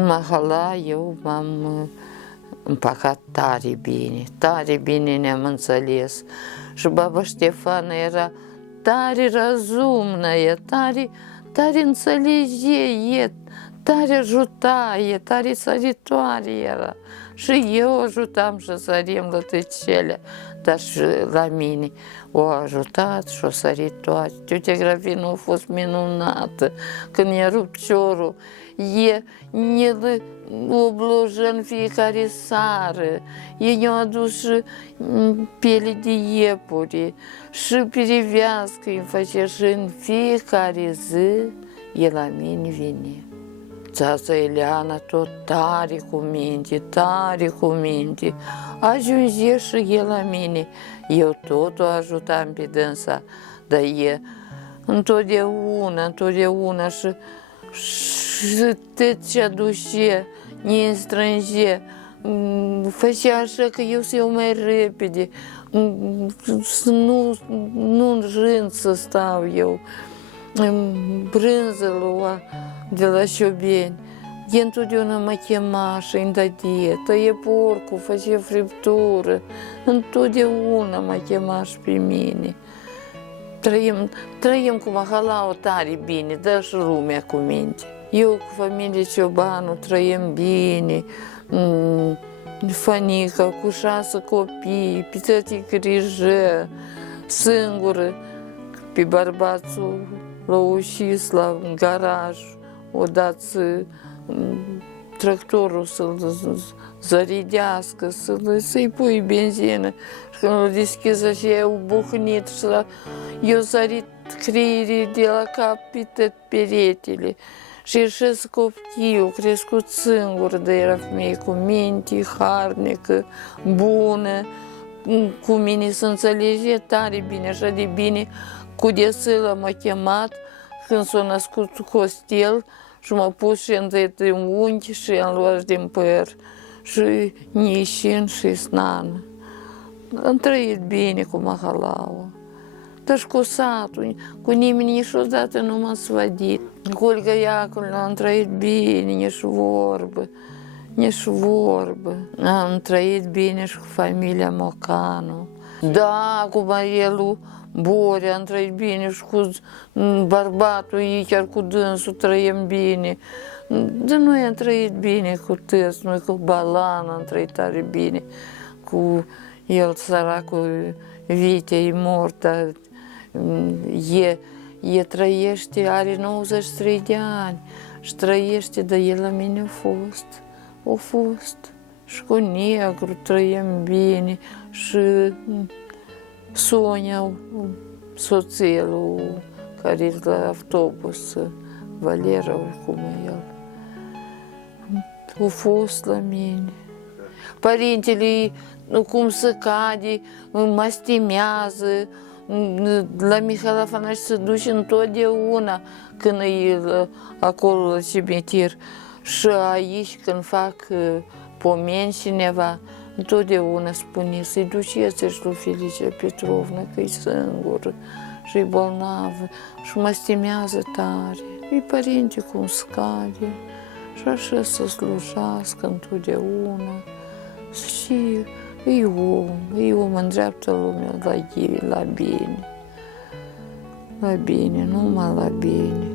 În Mahala eu m-am împăcat tare bine ne-am înțeles. Și baba Ștefana era tare razumnă, tare înțelege, tare ajuta, tare săritoare era. Și eu ajutam și sărim la tăcele, dar și la mine o ajutat și o săritoare. Tiotea Gravină a fost minunată. Când i-a rupt ciorul, ne-l oblojă în fiecare seară. Ei ne-au adus și piele de iepure și perivească îmi făcea și în fiecare zi el la mine vine. Țața Eliana tot tare cu minte, ajunge și el la mine. Eu tot o ajutam pe dânsa, dar e întotdeauna și tot ce aduce, ne înstrânge, făcea așa că eu să iau mai repede, să nu în rând să stau eu. Brânză lua de la șobeni. El întotdeauna mă chema și îmi dădea, tăie porcul, făcea friptură. Întotdeauna mă chema și pe mine. Trăim cu Mahalaua tare bine, dă și lumea cu minte. Eu cu familie Ciobanu trăim bine, Fanica cu 6 copii, pe tăti grijă, singură, pe bărbatul l-a ucis la garaj, o dat tractorul să-l zăridească, să-i pui benzină. Și când l-a deschis așa, eu buhnit și eu sărit creierii de la cap pe tot peretele. Și ieșesc copilul, crescut singur, dar era femeie cu minte, harnică, bună, cu mine se înțelege tare bine, așa de bine. Cu desâlă m-a chemat când s-a născut Costel și m-a pus și întâi din unghi și am luat din păr și nișin și snană. Am trăit bine cu Mahalaua, dar și cu satul, cu nimeni niciodată nu m-am svădit. Cu Olga Iakovlevna am trăit bine, nici vorbă. Am trăit bine și cu familia Mocanu. Da, cu Marielu Borea am trăit bine și cu bărbatul ei, chiar cu dânsul trăim bine. Dar noi am trăit bine cu tăți, noi cu Balan am trăit tare bine. Cu el, săracul Vite, e mort, dar e trăiește, are 93 de ani și trăiește, dar el la mine a fost. Și cu negru trăim bine și Sonia, soția lui care e la autobus, Valera, oricum e el, a fost la mine. Părintele, cum se cade, mă stimează, la Mihail Afanaș se duce întotdeauna când e acolo la cimitir. Și aici când fac pomeni cineva, întotdeauna spune să-i duceți și lui Felicia Petrovna, că e singură și e bolnavă și mă stimează tare. E părinte cum scade și așa să slujească întotdeauna. Și e om în dreapta lumea la bine, numai la bine.